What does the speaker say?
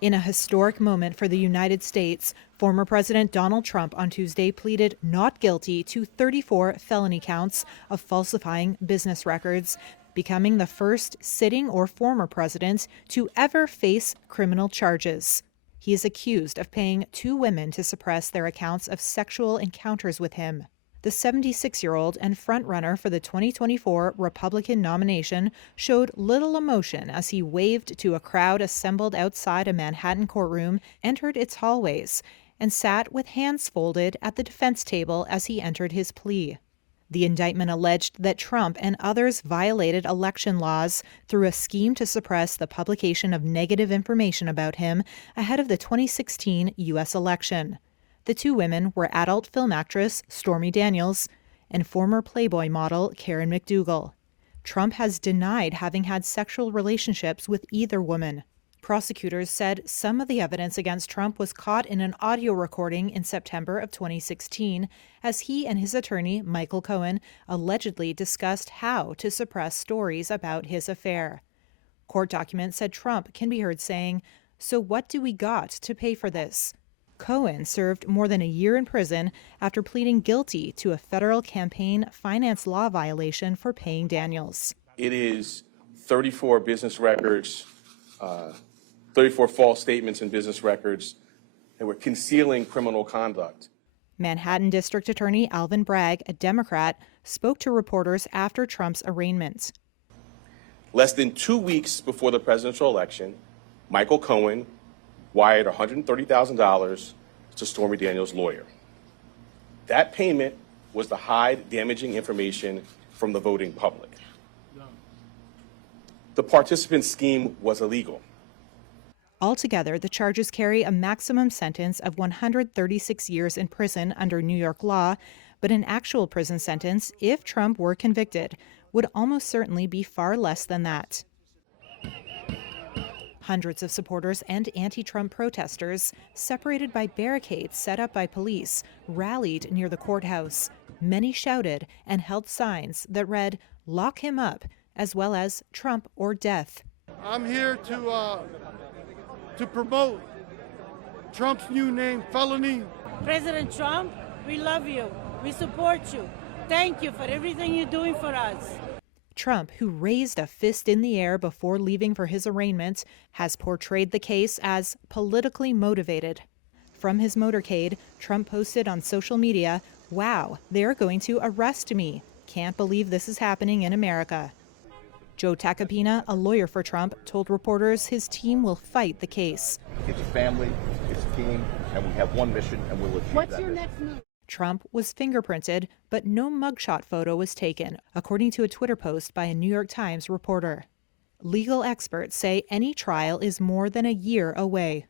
In a historic moment for the United States, former President Donald Trump on Tuesday pleaded not guilty to 34 felony counts of falsifying business records, becoming the first sitting or former president to ever face criminal charges. He is accused of paying two women to suppress their accounts of sexual encounters with him. The 76-year-old and frontrunner for the 2024 Republican nomination showed little emotion as he waved to a crowd assembled outside a Manhattan courtroom, entered its hallways, and sat with hands folded at the defense table as he entered his plea. The indictment alleged that Trump and others violated election laws through a scheme to suppress the publication of negative information about him ahead of the 2016 U.S. election. The two women were adult film actress Stormy Daniels and former Playboy model Karen McDougal. Trump has denied having had sexual relationships with either woman. Prosecutors said some of the evidence against Trump was caught in an audio recording in September of 2016 as he and his attorney, Michael Cohen, allegedly discussed how to suppress stories about his affair. Court documents said Trump can be heard saying, "So what do we got to pay for this?" Cohen served more than a year in prison after pleading guilty to a federal campaign finance law violation for paying Daniels. It is 34 business records, 34 false statements in business records that were concealing criminal conduct. Manhattan District Attorney Alvin Bragg, a Democrat, spoke to reporters after Trump's arraignment. Less than 2 weeks before the presidential election, Michael Cohen wired $130,000 to Stormy Daniels' lawyer. That payment was to hide damaging information from the voting public. The participant scheme was illegal. Altogether, the charges carry a maximum sentence of 136 years in prison under New York law, but an actual prison sentence, if Trump were convicted, would almost certainly be far less than that. Hundreds of supporters and anti-Trump protesters, separated by barricades set up by police, rallied near the courthouse. Many shouted and held signs that read, "Lock him up," as well as "Trump or death." I'm here to promote Trump's new name, felony. President Trump, we love you. We support you. Thank you for everything you're doing for us. Trump, who raised a fist in the air before leaving for his arraignment, has portrayed the case as politically motivated. From his motorcade, Trump posted on social media, "Wow, they're going to arrest me. Can't believe this is happening in America." Joe Tacopina, a lawyer for Trump, told reporters his team will fight the case. It's a family, it's a team, and we have one mission, and we'll achieve What's that your mission. next move? Trump was fingerprinted, but no mugshot photo was taken, according to a Twitter post by a New York Times reporter. Legal experts say any trial is more than a year away.